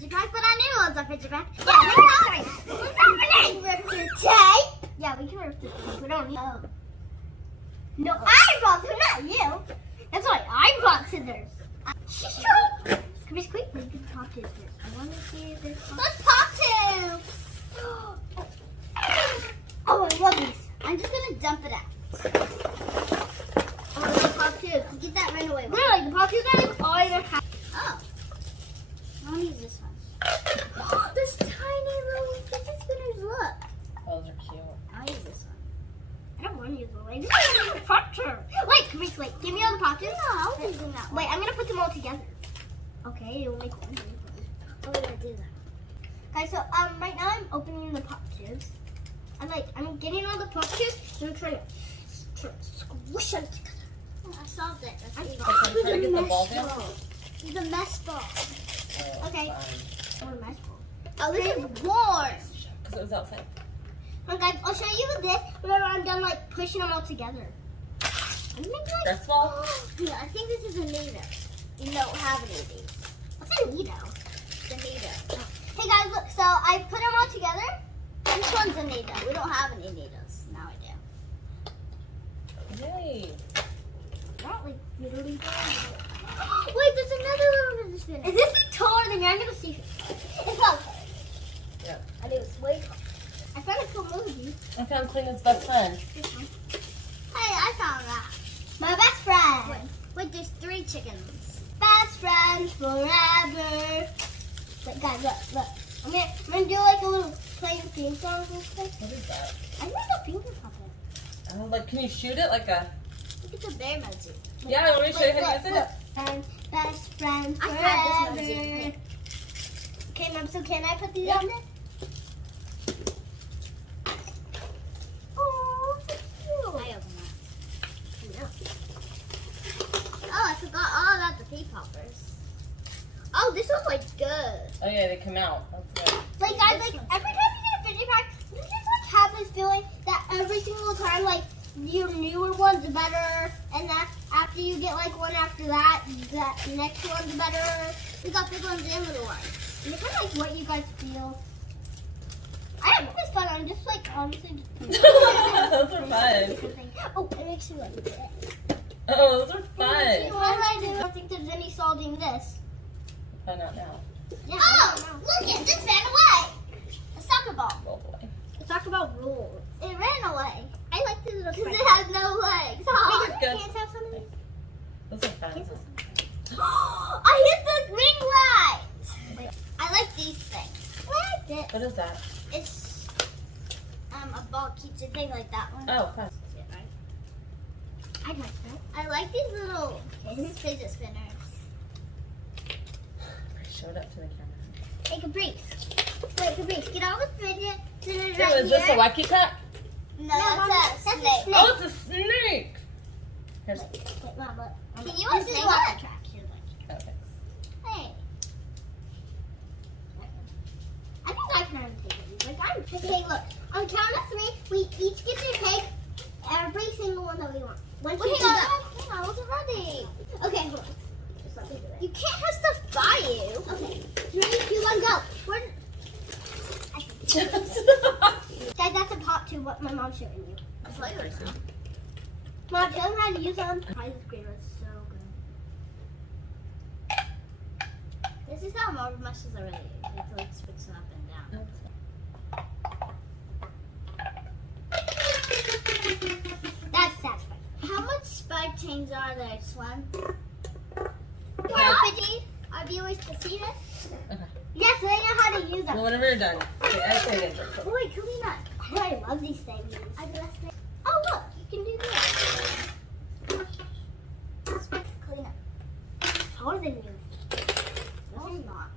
Fidget Pack, but I knew it was a Fidget Pack. Yeah, what's happening? Rip the tape. Yeah, we can rip the tape. We don't need. Oh. No, I brought them, not you. That's why I brought scissors. She's trying. Come here, quick. Let's get the pop tubes first. I want to see if there's pop. Let's pop tubes. Oh, I love these. I'm just gonna dump it out. Oh, the pop tubes. Get that right away. Really, the pop tubes are all you have. Oh. I want to use this one. This tiny little fidget spinners, look. Those are cute. I'll use this one. I don't want to use the leg. This is a pop tube. Wait, come here, wait. Give me all the pop tubes. No, I'll use them that way. Wait, I'm going to put them all together. Okay, you'll make one. Oh, we're going to do that. Guys, so right now I'm opening the pop tubes. I'm getting all the pop tubes and I'm trying to squish them together. Oh, I solved it. I'm trying to get the ball down. It's a mesh ball. Oh, Okay. Fine. Oh, mesh ball. Oh, this is warm. Because it was outside. Well, guys, I'll show you with this whenever I'm done pushing them all together. I'm making First of all, yeah, I think this is a Nido. You don't have any of these. What's a Nido? The Nido. Oh. Hey guys, look. So I put them all together. This one's a Nido. We don't have any Nidos. Now I do. yay. Not like literally. Wait, there's another little fidget spinner. Is this thing taller than me? I'm gonna see. It's not. Yeah. I think it's way taller. I found a cool movie. I found Clayton's best friend. This one. Hey, I found that. My best friend. Wait, there's 3 chickens. Best friends forever. But guys, look. I'm gonna do like a little playing theme song real quick. What is that? I think a finger puppet. Oh, like, can you shoot it like a... Look at the bear emoji. Yeah, let me show you how to use it. And best friends I forever. have this emoji. Okay, Mom, so can I put these on there? Oh, so cute. I open that. No. Oh, I forgot all about the pea poppers. Oh, this one's like good. Oh, yeah, they come out. That's good. Like guys, like every time you get a fidget pack, you just like have this feeling that every single time, like your newer one's better, and that after you get like one after that, that next one's better. We got big ones and little ones. And it's kind of like what you guys feel. I think it's fun. I'm just like honestly. Just Those are fun. Oh, it makes me like it. Oh, those are What fun. I don't think there's any salting this. Find out now. Yeah, oh, look at this ran away. A soccer ball. Oh, boy. Let's talk about rules. It ran away. I like these little because it has no legs. Oh, These are good. Can't have some of these. Those are fun. I hit the ring light. I like these things. I like it. What is that? It's a ball keeps it thing like that one. Oh, fun. I like that. I like these little fidget spinners. Show it up to the camera. Hey, Caprice. Wait, Caprice, get all the fidget spinners Hey, right is this here. a wacky pack? No, that's a snake. Oh, it's a snake. Here's. Wait, Mom, look. Can you use this one? Attraction. Oh, thanks. Hey. I think I can already take it. Like, I'm okay, look. On the count of 3, we each get to take every single one that we want. One, two, three, go. Hang on, I wasn't ready. Okay, hold on. Just let me do it. You can't have stuff by you. Okay. 3, 2, 1, go. Guys, that's a pop to what my mom's showing you. That's what I see. Mom, show them how to use them. Prize grader is so good. This is how Mom messes already. It's like switching up and down. That's satisfying. How much spike chains are there, Swan? Yeah. Fidget, our viewers to see this? Okay. Yes, they know how to use them. Well, whenever you're done. Okay, I say it. Oh, wait, can we not? I love these things. Oh, look, you can do this. Clean up. Taller than you. No, it's not.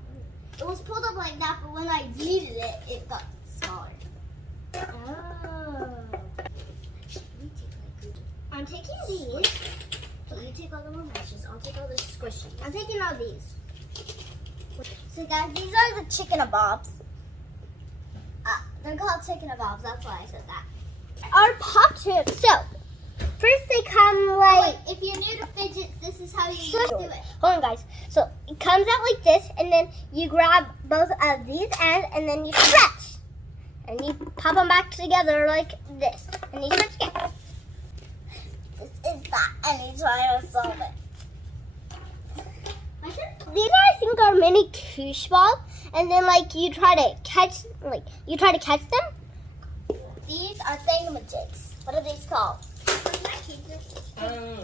It was pulled up like that, but when I needed it, it got smaller. Oh. I'm taking these. So you take all the more meshes. I'll take all the squishy. I'm taking all these. So guys, these are the chicken bobs. They're called chicken bobs. That's why I said that. Our pop tubes. So first they come like. Oh, wait, if you're new to fidgets, this is how you do it. Hold on, guys. So it comes out like this, and then you grab both of these ends, and then you stretch. And you pop them back together like this. And you stretch again. This is that, and you try to solve it. These I think are mini koosh balls, and then like you try to catch them. These are thingamajigs. What are these called?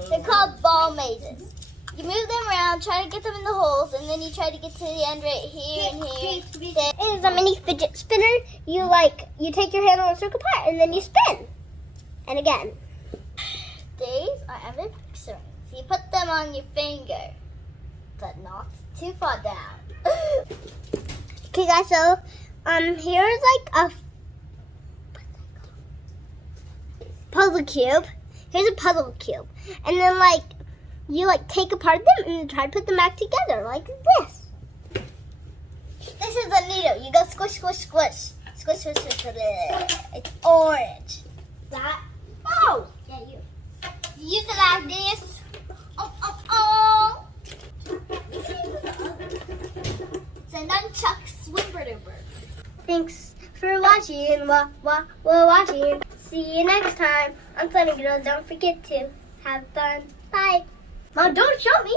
They're called ball mazes. You move them around, try to get them in the holes, and then you try to get to the end right here and here. It is a mini fidget spinner. You take your hand on a circle part, and then you spin. And again. These are ambidextrous rings. You put them on your finger, but not too far down. Okay, guys. So, here's like a puzzle cube. Here's a puzzle cube, and then you take apart them and you try to put them back together like this. This is a needle. You go squish, squish, squish, squish, squish, squish, squish. It's orange. That. Oh, yeah, you. Use it like this. Oh, oh, oh. It's a nunchuck swimmer. Thanks for watching. We're watching. See you next time on Funny Girls. Don't forget to have fun. Bye. Mom, don't show me.